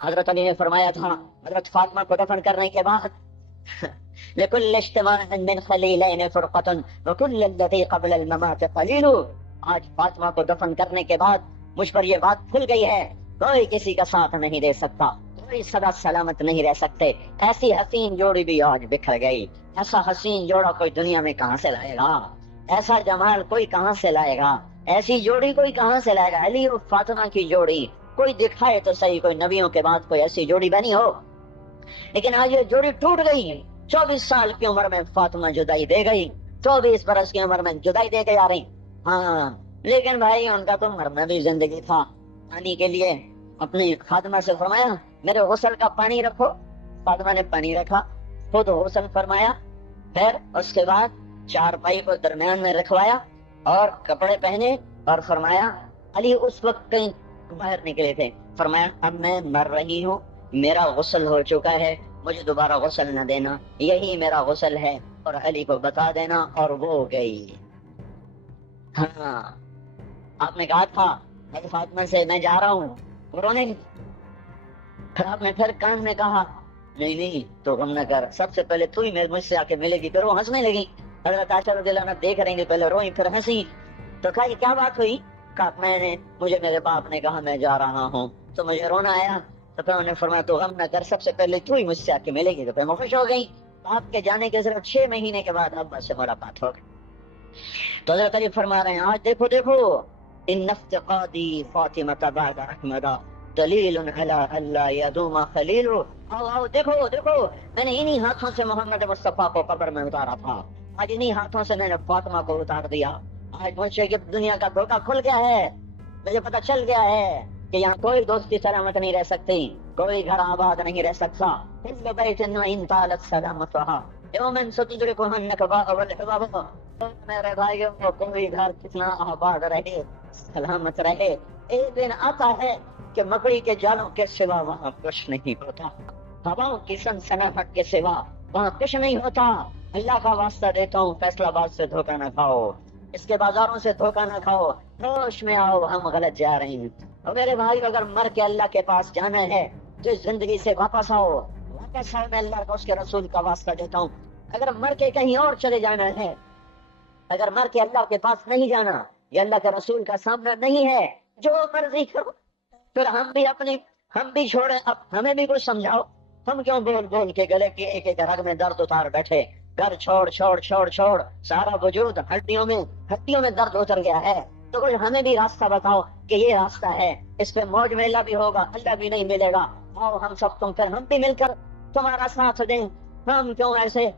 حضرت علی نے فرمایا تھا حضرت فاطمہ کو دفن کرنے کے بعد لکل اجتماع من خلیلین فرقۃ وکل الذی قبل الممات قلیل، آج فاطمہ کو دفن کرنے کے بعد مجھ پر یہ بات کھل گئی ہے، کوئی کسی کا ساتھ نہیں دے سکتا، کوئی سدا سلامت نہیں رہ سکتے، ایسی حسین جوڑی بھی آج بکھر گئی، ایسا حسین جوڑا کوئی دنیا میں کہاں سے لائے گا، ایسا جمال کوئی کہاں سے لائے گا، ایسی جوڑی کوئی کہاں سے لائے گا، علی اور فاطمہ کی جوڑی کوئی دکھائے تو صحیح، کوئی نبیوں کے بعد کوئی ایسی جوڑی بنی ہو، لیکن آج یہ جوڑی ٹوٹ گئی۔ 24 سال کی عمر میں فاطمہ جدائی دے گئی، 24 برس کی عمر میں جدائی دے کے آ رہی، ہاں لیکن بھائی ان کا تو مرنا بھی زندگی تھا۔ پانی کے لیے اپنی فاطمہ سے فرمایا میرے غسل کا پانی رکھو، فاطمہ نے پانی رکھا، خود غسل فرمایا، پھر اس کے بعد چارپائی کو درمیان میں رکھوایا اور کپڑے پہنے اور فرمایا، علی اس وقت کہیں باہر نکلے تھے، فرمایا اب میں مر رہی ہوں، میرا غسل ہو چکا ہے، مجھے دوبارہ غسل نہ دینا، یہی میرا غسل ہے اور علی کو بتا دینا، اور وہ گئی۔ ہاں آپ نے کہا تھا حضرت فاطمہ سے میں جا رہا ہوں، انہوں نے پھر آپ نے پھر کان میں کہا نہیں نہیں تو غم نہ کر، سب سے پہلے تو ہی مجھ سے آ کے ملے گی، پھر وہ ہنسنے لگی، حضرت عائشہ رضی اللہ عنہ دیکھ رہیں گے، پہلے روئی پھر ہنسی، تو کہا یہ کیا بات ہوئی، کہا مجھے میرے باپ نے کہا میں جا رہا ہوں تو مجھے رونا آیا، تو پھر انہوں نے فرمایا تو غم نہ کر، سب سے پہلے تو ہی مجھ سے آ کے ملے گی، تو پھر میں خوش ہو گئی۔ آپ کے جانے کے صرف 6 مہینے کے بعد ابا سے ملاقات ہو گئی۔ تو حضرت علی فرما رہے ہیں آج دیکھو دیکھو ان افتقادی فاطمہ بعد احمد دلیل علی اللہ یدوم خلیل، آؤ آؤ دیکھو دیکھو، میں نے انہی ہاتھوں سے محمد مصطفیٰ کو قبر میں اتارا تھا، آج انہی ہاتھوں سے میں نے فاطمہ کو اتار دیا، آج مجھے کہ دنیا کا دھوکہ کھل گیا ہے، مجھے پتہ چل گیا ہے کہ یہاں کوئی دوستی سلامت نہیں رہ سکتی، کوئی گھر آباد نہیں رہ سکتا، کل بیت وان طالت سلامتھا یوما ستدرکہ النکباء والحباب، میرے بھائیوں کوئی گھر کتنا آباد رہے سلامت رہے، ایک دن آتا ہے کہ مکڑی کے جالوں کے سوا وہاں کچھ نہیں ہوتا، ہواؤں کی سنسناہٹ کے سوا وہاں کچھ نہیں ہوتا، اللہ کا واسطہ دیتا ہوں فیصلہ آباد سے دھوکہ نہ کھاؤ، اس کے بازاروں سے دھوکہ نہ کھاؤ، ہوش میں آؤ ہم غلط جا رہے ہیں، اور میرے بھائی اگر مر کے اللہ کے پاس جانا ہے تو اس زندگی سے واپس آؤ، واپس آؤ، میں اللہ کا اس کے رسول کا واسطہ دیتا ہوں، اگر مر کے کہیں اور چلے جانا ہے، اگر مر کے اللہ کے پاس نہیں جانا یا اللہ کے رسول کا سامنا نہیں ہے، جو مرضی کرو، پھر ہم بھی چھوڑیں، اب ہمیں بھی کچھ سمجھاؤ، ہم کیوں بول بول کے گلے کے ایک ایک رگ میں درد اتار بیٹھے، گھر چھوڑ چھوڑ چھوڑ چھوڑ سارا وجود ہڈیوں میں درد اتر گیا ہے، تو کچھ ہمیں بھی راستہ بتاؤ کہ یہ راستہ ہے، اس پہ موج میلہ بھی ہوگا، اللہ بھی نہیں ملے گا، آؤ ہم سب پھر ہم بھی مل کر تمہارا ساتھ دیں، ہم کیوں ایسے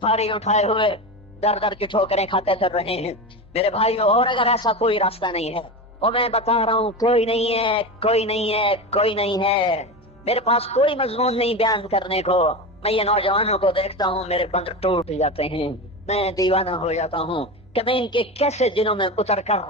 پھاڑی اٹھائے ہوئے در در کی ٹھوکریں کھاتے پھر رہے ہیں، میرے بھائیو، اور اگر ایسا کوئی راستہ نہیں ہے، اور میں بتا رہا ہوں کوئی نہیں ہے کوئی نہیں ہے کوئی نہیں ہے، میرے پاس کوئی مضمون نہیں بیان کرنے کو، میں یہ نوجوانوں کو دیکھتا ہوں میرے بندر ٹوٹ جاتے ہیں، میں دیوانہ ہو جاتا ہوں کہ میں ان کے کیسے دلوں میں اتر کر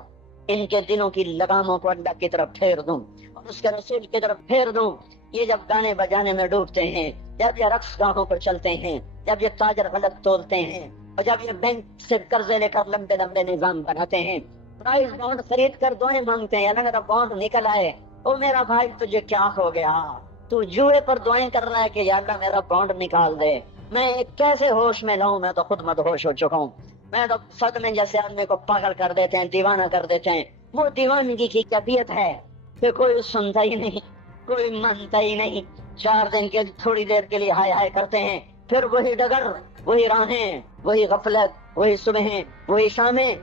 ان کے دلوں کی لگاموں کو اللہ کی طرف پھیر دوں اور اس کے رسول کی طرف پھیر دوں۔ یہ جب گانے بجانے میں ڈوبتے ہیں، جب یہ رقص گاہوں پر چلتے ہیں، جب یہ تاجر غلط تولتے ہیں، اور جب یہ بینک سے قرضے لے کر لمبے لمبے نظام بناتے ہیں، پرائز بانڈ خرید کر دعائیں مانگتے ہیں، اللہ میرا بانڈ نکل آئے، او میرا بھائی تجھے کیا ہو گیا، تو جوئے پر دعائیں کر رہا ہے کہ یا اللہ میرا بانڈ نکال دے، میں کیسے ہوش میں لاؤں، میں تو خود مدہوش ہو چکا ہوں، میں تو صدمے جیسے آدمی کو پاگل کر دیتے ہیں، دیوانہ کر دیتے ہیں، وہ دیوانگی کی کیفیت ہے کہ کوئی سنتا ہی نہیں، کوئی مانتا ہی نہیں، 4 دن کے تھوڑی دیر کے لیے ہائے ہائے کرتے ہیں، پھر وہی ڈگر، وہی راہیں، وہی غفلت، وہی صبحیں، وہی شامیں،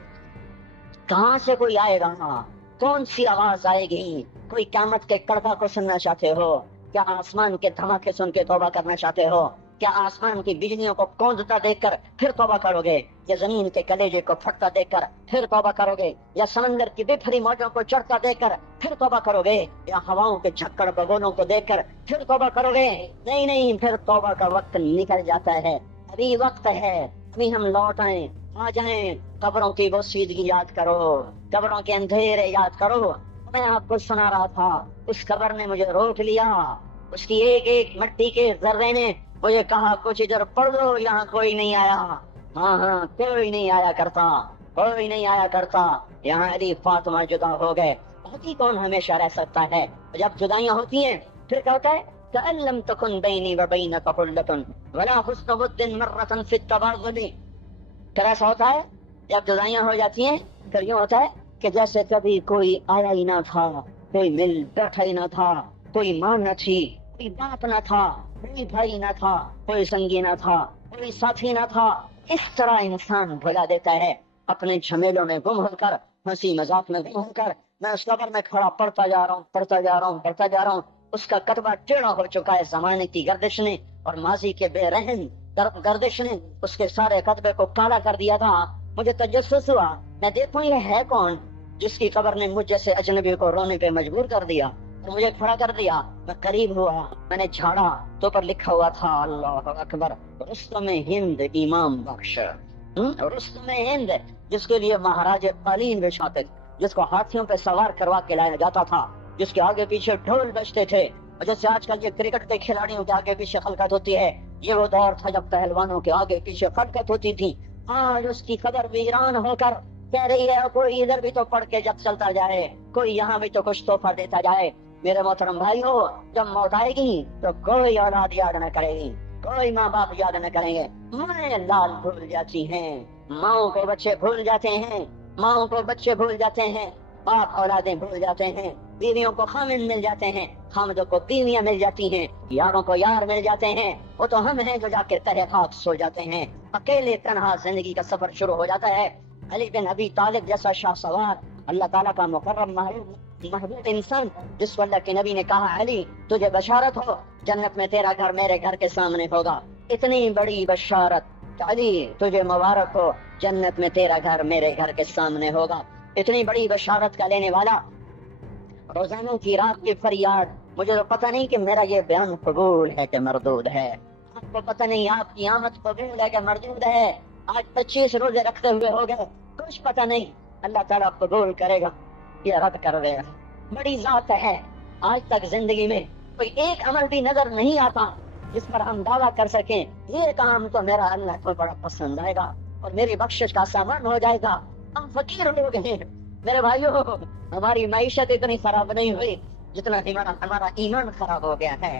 کہاں سے کوئی آئے گا، کون سی آواز آئے گی، کوئی قیامت کے کڑکا کو سننا چاہتے ہو، کیا آسمان کے دھماکے سن کے توبہ کرنا چاہتے ہو، کیا آسمان کی بجلیوں کو کونجتا دیکھ کر پھر توبہ کرو گے، یا زمین کے کلیجے کو پھٹتا دیکھ کر پھر توبہ کرو گے، یا سمندر کی بفری موجوں کو چڑھتا دیکھ کر پھر توبہ کرو گے، یا ہواؤں کے جھکڑ بگولوں کو دیکھ کر پھر توبہ کرو گے، نہیں نہیں، پھر توبہ کا وقت نکل جاتا ہے، ابھی وقت ہے، ابھی ہم لوٹ آئیں، آ جائیں، قبروں کی وہ سیدگی یاد کرو، قبروں کے اندھیرے یاد کرو، میں آپ کو سنا رہا تھا، اس قبر نے مجھے روک لیا، اس کی ایک ایک مٹی کے ذرے نے مجھے کہا کچھ ادھر پڑھ دو، یہاں کوئی نہیں آیا، ہاں ہاں کوئی نہیں آیا کرتا، کوئی نہیں آیا کرتا، یہاں علی فاطمہ جدا ہو گئے، باقی کون ہمیشہ رہ سکتا ہے، جب جدائیاں ہوتی ہیں پھر کیا ہوتا ہے كأن لم تكن بيني وبينك خلة ولا حسن ود مرة في التباغض. پھر ایسا ہوتا ہے جب جدائیاں ہو جاتی ہیں پھر یوں ہوتا ہے کہ جیسے کبھی کوئی آیا ہی نہ تھا، کوئی مل بیٹھا ہی نہ تھا، کوئی ماں نہ تھی، کوئی باپ نہ تھا، کوئی بھائی نہ تھا، کوئی سنگی نہ تھا، کوئی ساتھی نہ تھا. اس طرح انسان بھلا دیتا ہے اپنے جھمیلوں میں گم ہو کر، ہنسی مذاق میں گم ہو کر. میں اس قبر میں کھڑا پڑھتا جا رہا ہوں، پڑھتا جا رہا ہوں، پڑھتا جا رہا ہوں. اس کا کتبہ ٹیڑھا ہو چکا ہے زمانے کی گردش نے اور ماضی کے بے رحم گردش نے اس کے سارے کتبے کو کالا کر دیا تھا. مجھے تجسس ہوا، میں دیکھوں یہ ہے کون جس کی قبر نے مجھ جیسے اجنبی کو رونے پہ مجبور کر دیا اور مجھے کھڑا کر دیا. میں قریب ہوا، میں نے جھاڑا تو پر لکھا ہوا تھا اللہ اکبر رستم ہند امام بخش. رستم ہند جس کے لیے مہاراج قالین بچھاتے، جس کو ہاتھیوں پہ سوار کروا کے لایا جاتا تھا، جس کے آگے پیچھے ڈھول بجتے تھے. اور جیسے آج کل یہ کرکٹ کے کھلاڑیوں کے آگے پیچھے خلقت ہوتی ہے، یہ وہ دور تھا جب پہلوانوں کے آگے پیچھے خلقت ہوتی تھی. آج اس کی قبر ویران ہو کر کہہ رہی ہے کوئی ادھر بھی تو پڑھ کے جب چلتا جائے، کوئی یہاں بھی تو کچھ تحفہ دیتا جائے. میرے محترم بھائیو، جب موت آئے گی تو کوئی اولاد یاد نہ کرے گی، کوئی ماں باپ یاد نہ کریں گے. مائیں لال بھول جاتی ہیں، ماؤں کو بچے بھول جاتے ہیں، ماؤں کو بچے بھول جاتے ہیں، باپ اولادیں بھول جاتے ہیں، بیویوں کو خامن مل جاتے ہیں، خامدوں کو بیویاں مل جاتی ہیں، یاروں کو یار مل جاتے ہیں. وہ تو ہم ہیں جو جا کے تہہ خاک سو جاتے ہیں. اکیلے تنہا زندگی کا سفر شروع ہو جاتا ہے. علی بن ابی طالب جیسا شاہ سوار، اللہ تعالیٰ کا مکرم محبوب انسان، جس کو اللہ کے نبی نے کہا علی تجھے بشارت ہو جنت میں تیرا گھر میرے گھر کے سامنے ہوگا. اتنی بڑی بشارت، علی تجھے مبارک ہو جنت میں تیرا گھر میرے گھر کے سامنے ہوگا. اتنی بڑی بشارت کا لینے والا، روزانوں کی رات کی فریاد. مجھے تو پتہ نہیں کہ میرا یہ بیان قبول ہے کہ مردود ہے، آپ کو پتہ نہیں آپ کی آمد قبول ہے کہ مردود ہے. آج 25 روزے رکھتے ہوئے ہو گئے، کچھ پتہ نہیں، اللہ تعالیٰ قبول کرے گا یا رد کر دے گا. بڑی ذات ہے. آج تک زندگی میں کوئی ایک عمل بھی نظر نہیں آتا جس پر ہم دعویٰ کر سکیں یہ کام تو میرا اللہ کو بڑا پسند آئے گا اور میری بخشش کا سامان ہو جائے گا. ہم فقیر لوگ ہیں میرے بھائیو، ہماری معیشت اتنی خراب نہیں ہوئی جتنا ہمارا ایمان خراب ہو گیا ہے.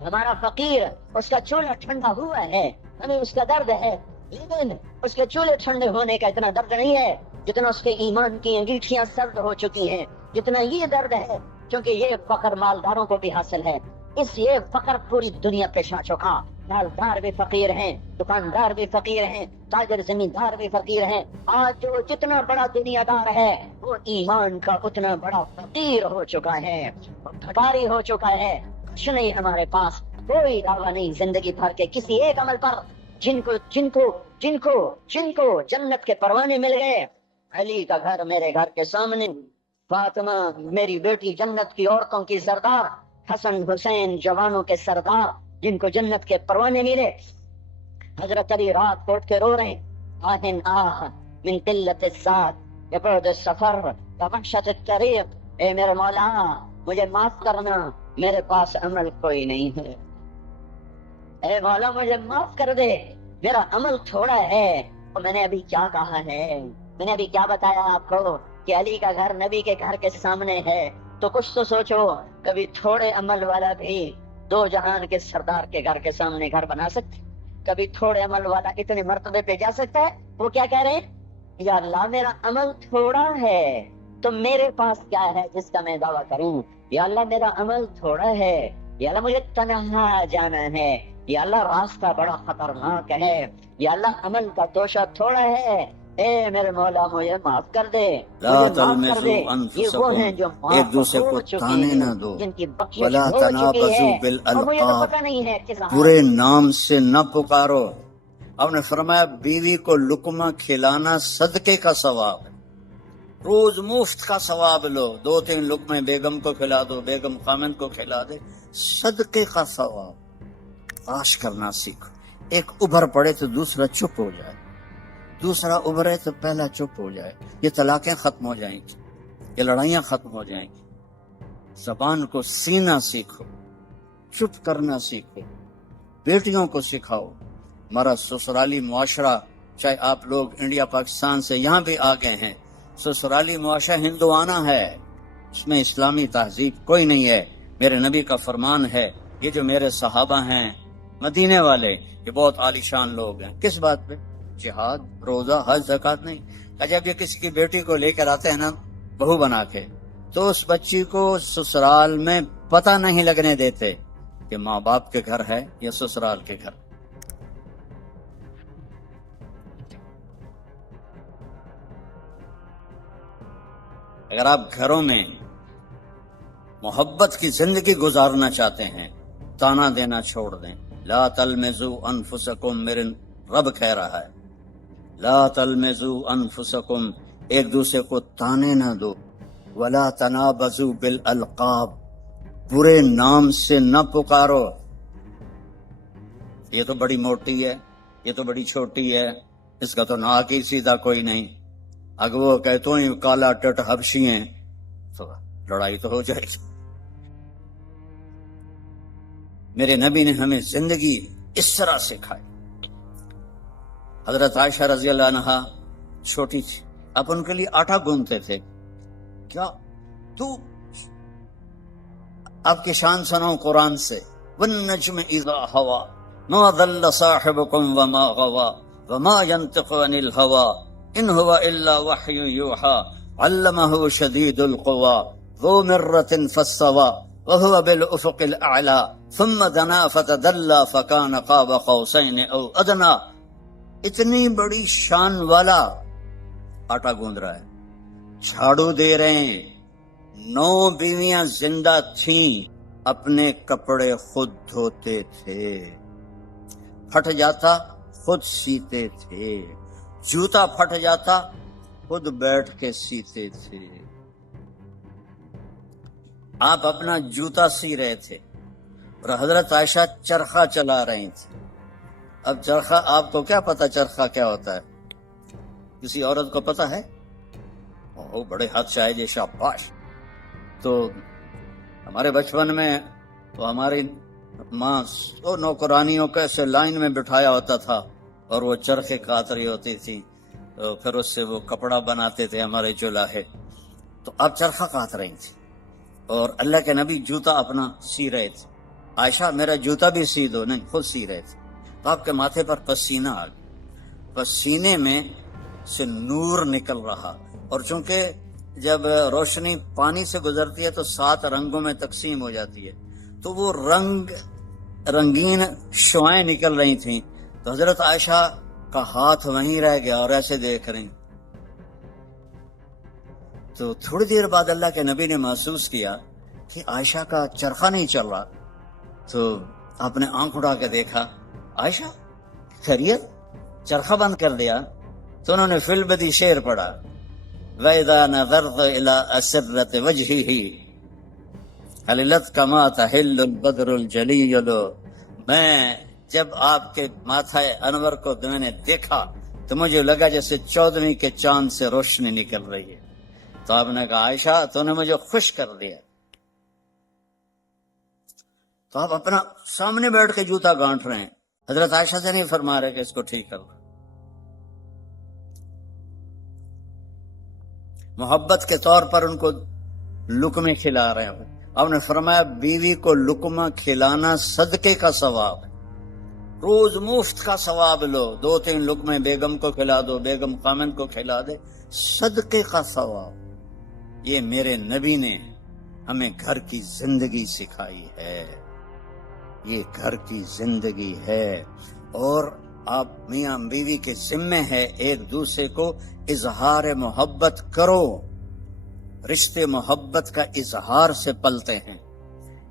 ہمارا فقیر اس کا چولہا ٹھنڈا ہوا ہے، ہمیں اس کا درد ہے، لیکن اس کے چولہے ٹھنڈے ہونے کا اتنا درد نہیں ہے جتنا اس کے ایمان کی انگیٹھیاں سرد ہو چکی ہیں، جتنا یہ درد ہے. کیونکہ یہ فقر مالداروں کو بھی حاصل ہے، اس یہ فقر پوری دنیا پہ چھا چکا. مالدار بھی فقیر ہیں، دکاندار بھی فقیر ہیں، تاجر زمیندار بھی فقیر ہیں. آج جو جتنا بڑا دنیا دار ہے وہ ایمان کا اتنا بڑا فقیر ہو چکا ہے، بھکاری ہو چکا ہے. کچھ نہیں ہمارے پاس، کوئی دعویٰ نہیں زندگی بھر کے کسی ایک عمل پر. جن کو جنت کے پروانے مل گئے. علی کا گھر میرے گھر کے سامنے، فاطمہ میری بیٹی جنت کی عورتوں کی سردار، حسن حسین جوانوں کے سردار جن کو جنت کے پروانے ملے. حضرت علی رات کو اٹھ کے رو رہے ہیں، آہن آہ من قلت الذات یبعد السفر ووحشت الطریق. اے میرے مولا مجھے معاف کرنا، میرے پاس عمل کوئی نہیں ہے. اے مولا مجھے معاف کر دے، میرا عمل تھوڑا ہے. اور میں نے ابھی کیا کہا ہے، میں نے ابھی کیا بتایا آپ کو کہ علی کا گھر نبی کے گھر کے سامنے ہے. تو کچھ تو سوچو، کبھی تھوڑے عمل والا بھی دو جہان کے سردار کے گھر کے سامنے گھر بنا سکتے؟ کبھی تھوڑے عمل والا اتنے مرتبے پہ جا سکتا ہے؟ وہ کیا کہہ رہے ہیں، یا اللہ میرا عمل تھوڑا ہے تو میرے پاس کیا ہے جس کا میں دعویٰ کروں. یا اللہ میرا عمل تھوڑا ہے، یا اللہ مجھے تنہا جانا ہے، یا اللہ راستہ بڑا خطرناک ہے، یا اللہ عمل کا توشہ تھوڑا ہے. اے میرے مولا مجھے معاف کر دے، لا تلمزوا انفسکم، ایک دوسرے کو تانے نہ دو، ولا تنابزوا بالالقاب، برے نام سے نہ پکارو. آپ نے فرمایا بیوی کو لقمہ کھلانا صدقے کا ثواب ہے، روز مفت کا ثواب لو. 2-3 لقمے بیگم کو کھلا دو، بیگم خامن کو کھلا دے، صدقے کا ثواب. عاش کرنا سیکھو. ایک ابھر پڑے تو دوسرا چپ ہو جائے، دوسرا ابھرے تو پہلا چپ ہو جائے. یہ طلاقیں ختم ہو جائیں گی، یہ لڑائیاں ختم ہو جائیں گی. زبان کو سینا سیکھو، چپ کرنا سیکھو. بیٹیوں کو سکھاؤ. ہمارا سسرالی معاشرہ، چاہے آپ لوگ انڈیا پاکستان سے یہاں بھی آ گئے ہیں، سسرالی معاشرہ ہندوانہ ہے، اس میں اسلامی تہذیب کوئی نہیں ہے. میرے نبی کا فرمان ہے یہ جو میرے صحابہ ہیں مدینے والے یہ بہت عالیشان لوگ ہیں. کس بات پہ؟ جہاد، روزہ، حج، زکوٰۃ نہیں. جب یہ کسی کی بیٹی کو لے کر آتے ہیں نا بہو بنا کے، تو اس بچی کو سسرال میں پتہ نہیں لگنے دیتے کہ ماں باپ کے گھر ہے یا سسرال کے گھر. اگر آپ گھروں میں محبت کی زندگی گزارنا چاہتے ہیں، تانا دینا چھوڑ دیں. لا تلمزوا انفسکم، میرے رب کہہ رہا ہے لا تلمزوا انفسکم، ایک دوسرے کو تانے نہ دو. ولا تنابزوا بالالقاب، برے نام سے نہ پکارو. یہ تو بڑی موٹی ہے، یہ تو بڑی چھوٹی ہے، اس کا تو ناک ہی سیدھا کوئی نہیں. اگر وہ کہتے ہیں کالا ٹٹ حبشی ہیں تو لڑائی تو ہو جائے گی. میرے نبی نے ہمیں زندگی اس طرح سکھائی. حضرت عائشہ رضی اللہ عنہا چھوٹی تھی، اب ان کے لیے آٹا گوندتے تھے. کیا تو آپ کی شان سناؤ قرآن سے. والنجم اذا ہوا ما ضل صاحبكم وما غوا وما ينطق عن الهوى ان هو الا وحی یوحى علمه شدید القوى ذو مرة فاستوى وهو بالافق الاعلى ثم دنا فتدلى فكان قاب قوسين او ادنى. اتنی بڑی شان والا آٹا گوند رہا ہے، جھاڑو دے رہے ہیں. 9 بیویاں زندہ تھیں، اپنے کپڑے خود دھوتے تھے، پھٹ جاتا خود سیتے تھے، جوتا پھٹ جاتا خود بیٹھ کے سیتے تھے. آپ اپنا جوتا سی رہے تھے اور حضرت عائشہ چرخہ چلا رہی تھی. اب چرخہ، آپ کو کیا پتا چرخہ کیا ہوتا ہے؟ کسی عورت کو پتا ہے؟ وہ بڑے ہاتھ سے آئے جی شاباش. تو ہمارے بچپن میں تو ہماری ماں تو نوکرانیوں کو ایسے لائن میں بٹھایا ہوتا تھا اور وہ چرخے کاٹ رہی ہوتی تھی، تو پھر اس سے وہ کپڑا بناتے تھے ہمارے چولاہے. تو اب چرخہ کاٹ رہی تھی اور اللہ کے نبی جوتا اپنا سی رہے تھے. عائشہ میرا جوتا بھی سی دو. نہیں، خود سی رہے تھے. تو آپ کے ماتھے پر پسینہ آ گیا، پسینے میں سے نور نکل رہا. اور چونکہ جب روشنی پانی سے گزرتی ہے تو 7 رنگوں میں تقسیم ہو جاتی ہے، تو وہ رنگین شعائیں نکل رہی تھیں. تو حضرت عائشہ کا ہاتھ وہیں رہ گیا اور ایسے دیکھ رہی. تو تھوڑی دیر بعد اللہ کے نبی نے محسوس کیا کہ عائشہ کا چرخہ نہیں چل رہا. تو آپ نے آنکھ اٹھا کے دیکھا، عائشہ خیریت؟ چرخہ بند کر دیا. تو انہوں نے فی البدی شعر پڑھا، وَإِذَا نَظَرْتَ إِلَىٰ أَسِرَّةِ وَجْهِهِ حَلِلَتْ كَمَا تَحِلُّ الْبَدْرُ الْجَلِيُّ. میں جب آپ کے ماتھا انور کو میں نے دیکھا تو مجھے لگا جیسے 14ویں کے چاند سے روشنی نکل رہی ہے. تو آپ نے کہا عائشہ تو نے مجھے خوش کر دیا. تو آپ اپنا سامنے بیٹھ کے جوتا گانٹ رہے ہیں، حضرت عائشہ سے نہیں فرما رہے کہ اس کو ٹھیک کر. محبت کے طور پر ان کو لقمے کھلا رہے ہیں. آپ نے فرمایا بیوی کو لقمہ کھلانا صدقے کا ثواب ہے، روز مفت کا ثواب لو. 2-3 لقمے بیگم کو کھلا دو، بیگم خامن کو کھلا دے، صدقے کا ثواب. یہ میرے نبی نے ہمیں گھر کی زندگی سکھائی ہے، یہ گھر کی زندگی ہے. اور آپ میاں بیوی کے ذمے ہے ایک دوسرے کو اظہار محبت کرو. رشتے محبت کا اظہار سے پلتے ہیں.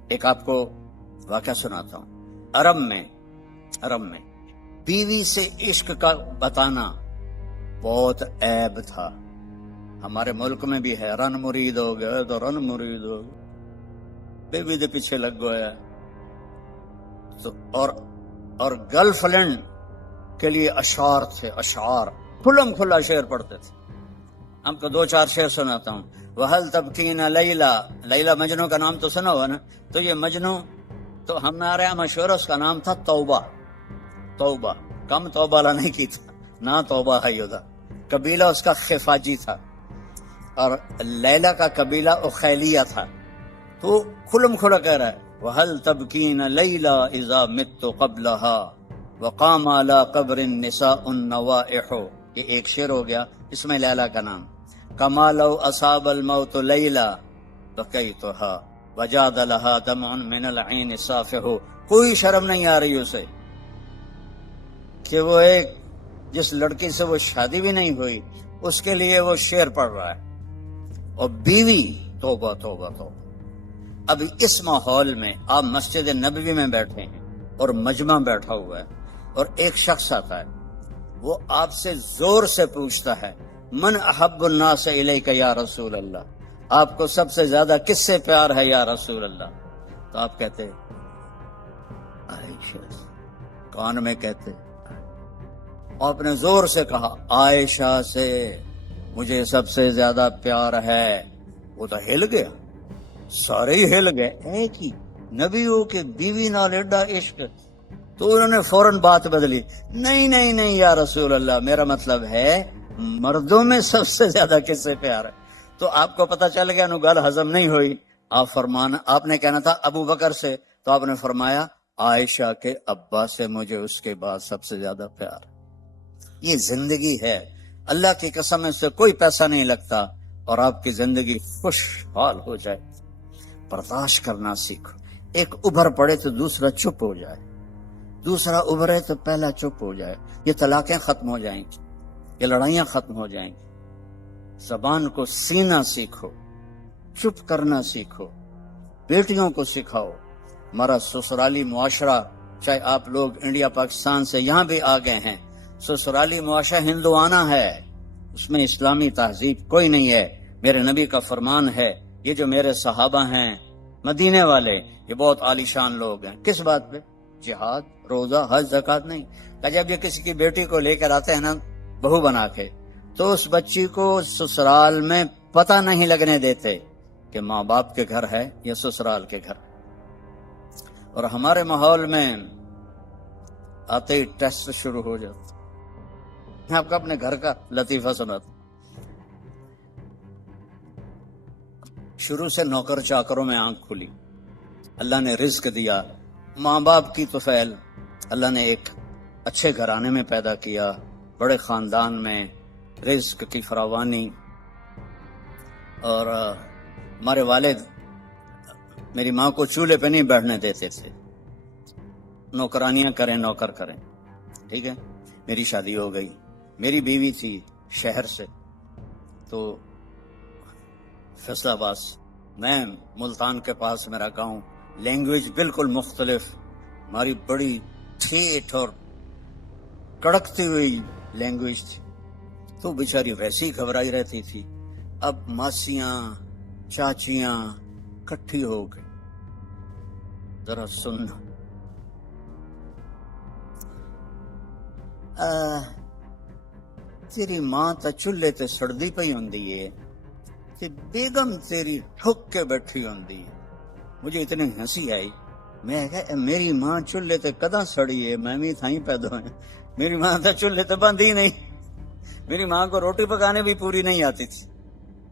ایک آپ کو واقعہ سناتا ہوں. عرب میں بیوی سے عشق کا بتانا بہت عیب تھا. ہمارے ملک میں بھی ہے، رن مرید ہو گئے تو رن مرید ہو گئے، بیوی دے پیچھے لگ گیا. تو اور گرل فرینڈ کے لیے اشعار تھے، اشعار کھلم کھلا شعر پڑھتے تھے. ہم کو 2-4 شعر سناتا ہوں. وَهَلْ تَبْكِينَ لیلا مجنو کا نام تو سنا ہوا نا. تو یہ مجنو تو ہمارے یہاں مشہور ہے، اس کا نام تھا توبہ. کم توبہ لا نہیں کی تھا، نہ توبہ ہے یودا. قبیلہ اس کا خفاجی تھا اور لیلا کا قبیلہ اخیلیہ تھا. تو کھلم کھلا کہہ رہا ہے وَهَلْ تَبْكِينَ لَيْلَا إِذَا مِتُّ قَبْلَهَا وَقَامَ عَلَى قَبْرٍ نِسَاءٌ نَوَائِحُ. یہ ایک شعر ہو گیا، اس میں لیلا کا نام. كَمَا لَوْ أَصَابَ الْمَوْتُ لَيْلَا بَكَيْتُهَا وَجَادَ لَهَا دَمْعٌ مِّنَ الْعَيْنِ صَافِحُ. کوئی شرم نہیں آ رہی اسے کہ وہ ایک جس لڑکی سے وہ شادی بھی نہیں ہوئی اس کے لیے وہ شعر پڑھ رہا ہے. اور بیوی، توبہ توبہ توبہ. اب اس ماحول میں آپ مسجد نبوی میں بیٹھے ہیں اور مجمع بیٹھا ہوا ہے اور ایک شخص آتا ہے، وہ آپ سے زور سے پوچھتا ہے من احب الناس الیک یا رسول اللہ، آپ کو سب سے زیادہ کس سے پیار ہے یا رسول اللہ؟ تو آپ کہتے عائشہ. کان میں کہتے آپ نے زور سے کہا عائشہ سے مجھے سب سے زیادہ پیار ہے. وہ تو ہل گیا، سارے ہی ہل گئے. ایک ہی نبیوں کے بیوی نال ایڈا عشق. تو انہوں نے فوراً بات بدلی، نہیں نہیں نہیں یا رسول اللہ، میرا مطلب ہے مردوں میں سب سے زیادہ کس سے پیار ہے. تو آپ کو پتہ چل گیا نو گل ہضم نہیں ہوئی. آپ نے کہنا تھا ابو بکر سے، تو آپ نے فرمایا عائشہ کے ابا سے مجھے اس کے بعد سب سے زیادہ پیار. یہ زندگی ہے، اللہ کی قسم اس سے کوئی پیسہ نہیں لگتا اور آپ کی زندگی خوشحال ہو جائے. برداشت کرنا سیکھو. ایک ابھر پڑے تو دوسرا چپ ہو جائے، دوسرا ابھرے تو پہلا چپ ہو جائے. یہ طلاقیں ختم ہو جائیں گی، یہ لڑائیاں ختم ہو جائیں گی. زبان کو سینا سیکھو، چپ کرنا سیکھو. بیٹیوں کو سکھاؤ. ہمارا سسرالی معاشرہ، چاہے آپ لوگ انڈیا پاکستان سے یہاں بھی آ گئے ہیں، سسرالی معاشرہ ہندوانہ ہے، اس میں اسلامی تہذیب کوئی نہیں ہے. میرے نبی کا فرمان ہے، یہ جو میرے صحابہ ہیں مدینے والے، یہ بہت عالی شان لوگ ہیں. کس بات پہ؟ جہاد، روزہ، حج، زکوٰۃ نہیں. کہ جب یہ کسی کی بیٹی کو لے کر آتے ہیں نا بہو بنا کے، تو اس بچی کو سسرال میں پتہ نہیں لگنے دیتے کہ ماں باپ کے گھر ہے یا سسرال کے گھر. اور ہمارے ماحول میں آتے ہی ٹیسٹ شروع ہو جاتا. میں آپ کو اپنے گھر کا لطیفہ سناتا. شروع سے نوکر چاکروں میں آنکھ کھلی، اللہ نے رزق دیا. ماں باپ کی تو فعل، اللہ نے ایک اچھے گھرانے میں پیدا کیا، بڑے خاندان میں، رزق کی فراوانی. اور ہمارے والد میری ماں کو چولہے پہ نہیں بیٹھنے دیتے تھے، نوکرانیاں کریں نوکر کریں. ٹھیک ہے، میری شادی ہو گئی. میری بیوی تھی شہر سے، تو فیصل آباد، میں ملتان کے پاس میرا گاؤں. لینگویج بالکل مختلف، ہماری بڑی ٹھیٹ اور کڑکتی ہوئی لینگویج تھی. تو بیچاری ویسی ہی گھبرائی رہتی تھی. اب ماسیاں چاچیاں کٹھی ہو گئی. ذرا سننا، تیری ماں تا چولہے تے سڑدی پئی ہوندی ہے تے بیگم تیری ٹھک کے بیٹھی ہوندی ہے. مجھے اتنی ہنسی آئی. میں کہا میری ماں چولہے تے کداں سڑی ہے، میں بھی تھا ہی پیدا ہوئے. میری ماں تا چولہے تے بند ہی نہیں. میری ماں کو روٹی پکانے بھی پوری نہیں آتی تھی،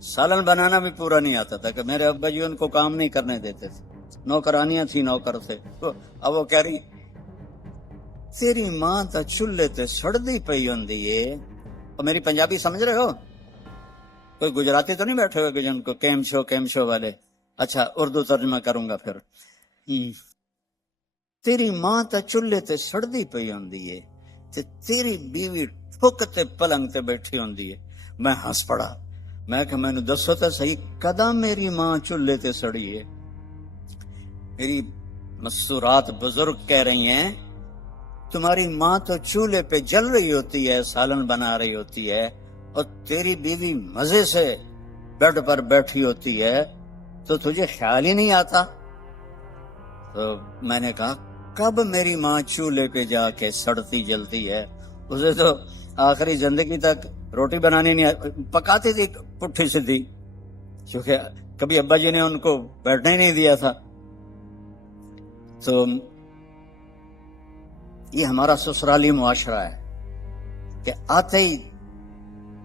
سالن بنانا بھی پورا نہیں آتا تھا کہ میرے ابا جی ان کو کام نہیں کرنے دیتے تھے. نوکرانیاں تھی، نوکر تھے. اب وہ کہہ رہی تیری ماں تا چولہے تے سڑدی پئی ہوندی ہے. اور میری پنجابی سمجھ رہے ہو؟ کوئی گجراتی تو نہیں بیٹھے ہوئے کہ جن کو کیم شو والے؟ اچھا اردو ترجمہ کروں گا پھر. تیری ماں تا چولہے تے سڑدی پئی ہوندی ہے تے تیری بیوی ٹھک تے پلنگ تے بیٹھی ہوندی ہے. میں ہنس پڑا. میں کہ میں نے دسو تو صحیح کداں میری ماں چولہے تے سڑی ہے؟ میری مسورات بزرگ کہہ رہی ہیں تمہاری ماں تو چولہے پہ جل رہی ہوتی ہے، سالن بنا رہی ہوتی ہے، اور تیری بیوی مزے سے بیڈ پر بیٹھی ہوتی ہے، تو تجھے خیال ہی نہیں آتا. تو میں نے کہا کب میری ماں چولہے پہ جا کے سڑتی جلتی ہے؟ اسے تو آخری زندگی تک روٹی بنانی نہیں پکاتی تھی پٹھی سیدھی، کیونکہ کبھی ابا جی نے ان کو بیٹھنے ہی نہیں دیا تھا. تو یہ ہمارا سسرالی معاشرہ ہے کہ آتے ہی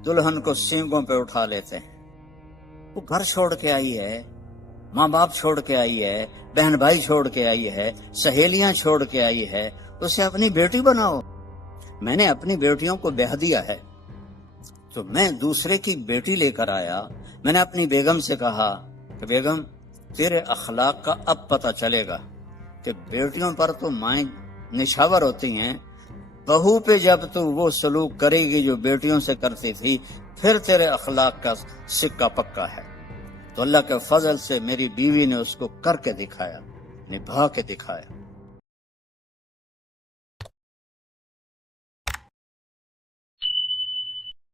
دلہن کو سینگوں پہ اٹھا لیتے ہیں. وہ گھر چھوڑ کے آئی ہے، ماں باپ چھوڑ کے آئی ہے، بہن بھائی چھوڑ کے آئی ہے، سہیلیاں چھوڑ کے آئی ہے، اسے اپنی بیٹی بناؤ۔ میں نے اپنی بیٹیوں کو بیاہ دیا ہے، تو میں دوسرے کی بیٹی لے کر آیا۔ میں نے اپنی بیگم سے کہا کہ بیگم تیرے اخلاق کا اب پتہ چلے گا کہ بیٹیوں پر تو مائیں نچھاور ہوتی ہیں، بہو پہ جب تو وہ سلوک کرے گی جو بیٹیوں سے کرتی تھی، پھر تیرے اخلاق کا سکہ پکا ہے۔ تو اللہ کے فضل سے میری بیوی نے اس کو کر کے دکھایا، نبھا کے دکھایا۔